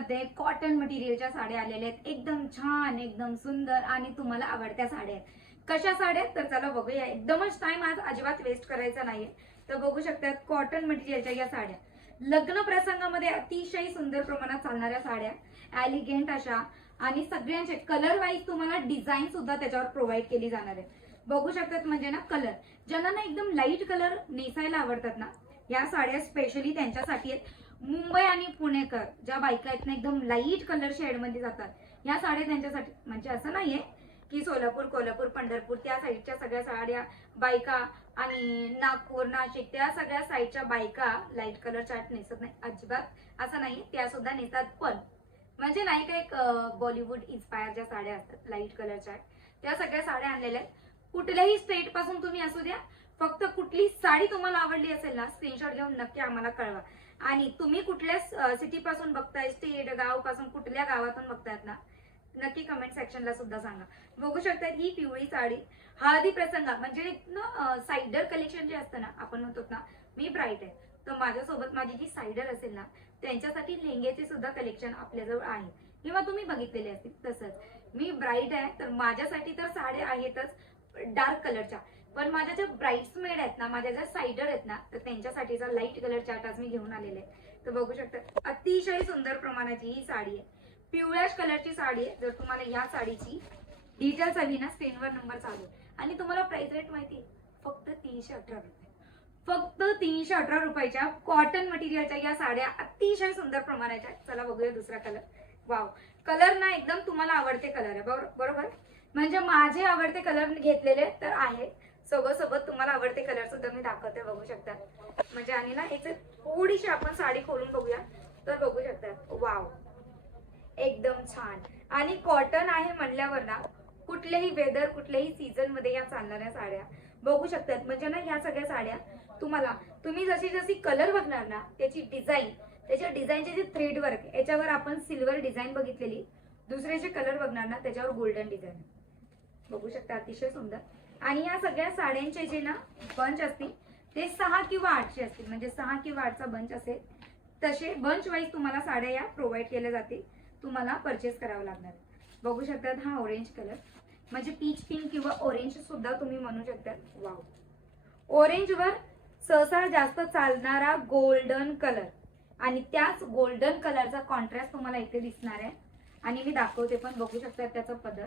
मध्ये कॉटन मटेरियलच्या साड्या आलेल्या आहेत, एकदम छान, एकदम सुंदर आणि तुम्हाला आवडत्या साड्या आहेत. कशा साड्या आहेत तर चला बघूया. एकदमच टाइम आज अजिबात वेस्ट करायचा नाहीये. तर बघू शकतात कॉटन मटेरियलच्या या साड्या लग्न प्रसंगामध्ये अतिशय सुंदर प्रमाणात चालणाऱ्या साड्या, एलिगंट अशा, आणि सगळ्यांचे कलर वाईज तुम्हाला डिझाईन सुद्धा त्याच्यावर प्रोव्हाइड केली जाणार आहे. बघू शकतात म्हणजे ना कलर, ज्यांना ना एकदम लाईट कलर नेसायला आवडतात ना, या साड्या स्पेशली त्यांच्यासाठी आहेत. मुंबई आणि पुणेकर ज्या बायका आहेत ना एकदम लाईट कलर शेड मध्ये जातात, या साड्या त्यांच्यासाठी. म्हणजे असं नाहीये की सोलापूर, कोल्हापूर, पंढरपूर त्या साईडच्या सगळ्या साड्या बायका आणि नागपूर, नाशिक त्या सगळ्या साईडच्या बायका लाईट कलर चार्ट नेसत नाही, अजिबात असं नाही. त्या सुद्धा नेसतात, पण म्हणजे नाही का एक बॉलिवूड इन्स्पायर ज्या साड्या असतात लाईट कलरच्या, त्या सगळ्या साड्या आणलेल्या आहेत. कुठल्याही स्टेट पासून तुम्ही असू द्या, फक्त कुठली साडी तुम्हाला आवडली असेल ना, स्क्रीनशॉट घेऊन नक्की आम्हाला कळवा. आणि तुम्ही कुठल्या सिटी पासून बघताय, स्टेट, गाव पासून कुठल्या गावातून बघतायत ना, नक्की कमेंट सेक्शनला सुद्धा सांगा. बघू शकतात ही पिवळी साडी हळदी प्रसंग म्हणजे सायडर कलेक्शन जे असतं ना, आपण म्हणतो ना मी ब्राईट आहे, तर माझ्यासोबत माझी जी सायडर असेल ना त्यांच्यासाठी लेंग्याचे सुद्धा कलेक्शन आपल्याजवळ आहे, किंवा तुम्ही बघितलेले असतील. तसंच मी ब्राईट आहे तर माझ्यासाठी तर साड्या आहेतच डार्क कलरच्या, पण माझ्या ज्या ब्राईड्समेड आहेत ना, माझ्या ज्या सायडर आहेत ना, तर त्यांच्यासाठीचा लाईट कलर चार्ट आज मी घेऊन आलेले आहे. तर बघू शकता अतिशय सुंदर प्रमाणाची ही साडी आहे, पिवळ्याश कलरची साडी आहे. जर तुम्हाला या साडीची डिटेल्स हवी ना, स्क्रीनवर नंबर चालू आहे. आणि तुम्हाला प्राइस रेट माहिती आहे, फक्त 318 रुपये. फक्त 318 रुपयाच्या कॉटन मटेरियलच्या या साड्या अतिशय सुंदर प्रमाणाच्या. चला बघूया दुसरा कलर. वाव, कलर ना एकदम तुम्हाला आवडते कलर आहे, बरोबर. म्हणजे माझे आवडते कलर घेतलेले तर आहे, सोबत तुम्हाला आवडते कलर सुद्धा मी दाखवते. बघू शकता म्हणजे, आणि ना एक थोडीशी आपण साडी खोलून बघूया तर बघू शकता. वाव, एकदम छान. आणि कॉटन आहे म्हणल्यावर ना कुठल्याही वेदर, कुठल्याही सीझन मध्ये या चालणाऱ्या साड्या बघू शकतात. म्हणजे ना ह्या सगळ्या साड्या तुम्ही जशी जशी कलर बघणार ना, त्याची डिझाईन, त्याच्या डिझाईनचे जे थ्रेड वर्क, याच्यावर आपण सिल्वर डिझाईन बघितलेली, दुसरे जे कलर बघणार ना त्याच्यावर गोल्डन डिझाईन. बघू शकता अतिशय सुंदर. आणि या सगळ्या साड्यांचे जे ना बंच असतील ते 6 किंवा 8चे असतील, म्हणजे 6 किंवा 8चा बंच असेल. तसे बंच वाईज तुम्हाला साड्या या प्रोव्हाइड केल्या जातील, तुम्हाला परचेस करावं लागणार. बघू शकतात हा ऑरेंज कलर, म्हणजे पीच पिंक किंवा ऑरेंज सुद्धा तुम्ही म्हणू शकता. वाव, ऑरेंज वर सहसा जास्त चालणारा गोल्डन कलर, आणि त्याच गोल्डन कलरचा कॉन्ट्रास्ट तुम्हाला इथे दिसणार आहे. आणि मी दाखवते पण, बघू शकता त्याचा पदर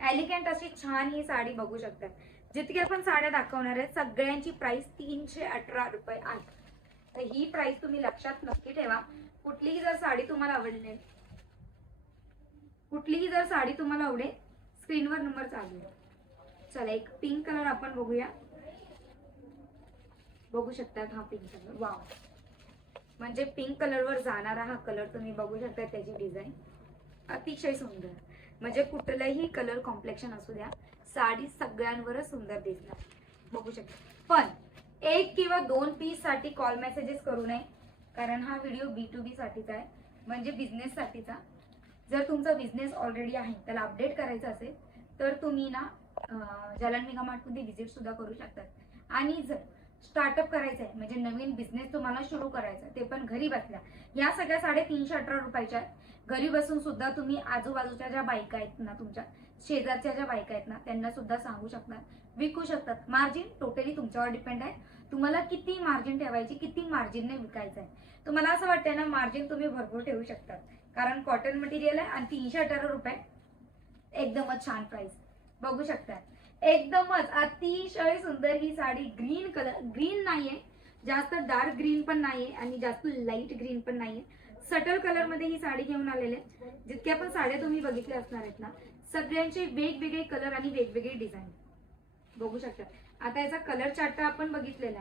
एलिगंट अशी छान ही साडी. बघू शकतात जितकी आपण साड्या दाखवणार आहे सगळ्यांची प्राइस 318 रुपये आहे. तर ही प्राइस तुम्ही लक्षात नक्की ठेवा. कुठलीही जर साडी तुम्हाला आवडली, स्क्रीनवर नंबर चालू आहे. चला एक पिंक कलर आपण बघूया. बघू शकता हा पिंक कलर. वाव, म्हणजे पिंक कलरवर जाणारा हा कलर तुम्ही बघू शकता, त्याची डिझाईन अतिशय सुंदर. म्हणजे कुठलाही कलर कॉम्प्लेक्शन असू द्या, साडी सगळ्यांवरच सुंदर दिसणार. बघू शकता. पण 1 किंवा 2 पीस साठी कॉल मेसेजेस करू नये, कारण हा व्हिडिओ B2B साठीचा आहे, म्हणजे बिझनेस साठीचा. जर तुमचा बिझनेस ऑलरेडी आहे, त्याला अपडेट करायचा असेल तर तुम्ही ना जलन मेगा मार्टमध्ये व्हिजिट सुद्धा करू शकतात. आणि जर स्टार्टअप करायचं आहे, म्हणजे नवीन बिझनेस तुम्हाला सुरू करायचा, ते पण घरी बसल्या, या सगळ्या साड्या 318 रुपयाच्या. घरी बसून सुद्धा तुम्ही आजूबाजूच्या ज्या बायका आहेत ना, तुमच्या शेजारच्या ज्या बायका आहेत ना, त्यांना सुद्धा सांगू शकता, विकू शकतात. मार्जिन टोटली तुमच्यावर डिपेंड आहे, तुम्हाला किती मार्जिन ठेवायची, किती मार्जिनने विकायचं आहे. तुम्हाला असं वाटतंय ना, मार्जिन तुम्ही भरपूर ठेवू शकता, कारण कॉटन मटेरियल आहे आणि 318 रुपये एकदमच छान प्राइस. बघू शकता एकदमच अतिशय सुंदर ही साडी. ग्रीन कलर, ग्रीन नाहीये जास्त, डार्क ग्रीन पण नाहीये आणि जास्त लाईट ग्रीन पण नाहीये, सटल कलर मध्ये ही साडी घेऊन आलेले. जितक्या पण साड्या तुम्ही बघितल्या असणार आहेत ना, सगळ्यांचे वेगवेगळे कलर आणि वेगवेगळे डिझाईन. बघू शकता. आता याचा कलर चार्ट आपण बघितलेला,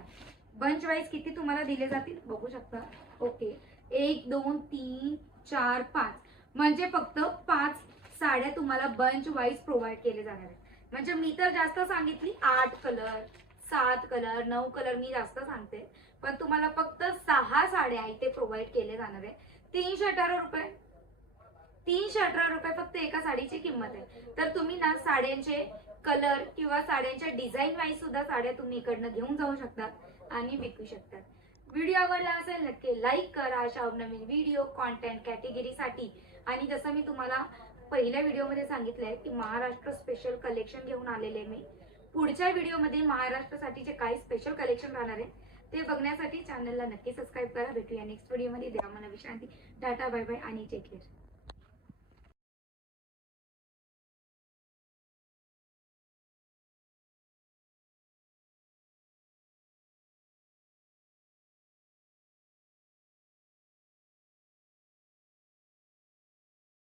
बंच वाईज किती तुम्हाला दिले जातील बघू शकता. ओके, 1 2 3 4 5, म्हणजे फक्त 5 साड्या तुम्हाला बंच वाईज प्रोव्हाइड केले जाणार आहेत. म्हणजे मी तर जास्त सांगितली 8 कलर, 7 कलर, 9 कलर मी जास्त सांगते, पण तुम्हाला फक्त 6 साड्या इथे प्रोव्हाइड केले जाणार आहे. 318 रुपये, 318 रुपये फक्त एका साडीची किंमत आहे. तर तुम्ही ना साड्यांचे कलर किंवा साड्यांच्या डिझाईन वाईज सुद्धा साड्या तुम्ही इकडनं घेऊन जाऊ शकतात आणि विकू शकतात. व्हिडिओ आवडला असेल नक्की लाईक करा अशा नवीन व्हिडिओ कॉन्टेंट कॅटेगरीसाठी. आणि जसं मी तुम्हाला पहिल्या व्हिडिओमध्ये सांगितलंय की महाराष्ट्र स्पेशल कलेक्शन घेऊन आलेले मी. पुढच्या व्हिडिओमध्ये महाराष्ट्रासाठीचे काही स्पेशल कलेक्शन राहणार आहे ते बघण्यासाठी चॅनलला नक्की सबस्क्राईब करा. भेटूया नेक्स्ट व्हिडिओमध्ये. द्या मला विश्रांती. टाटा बाय बाय आणि टेक केअर.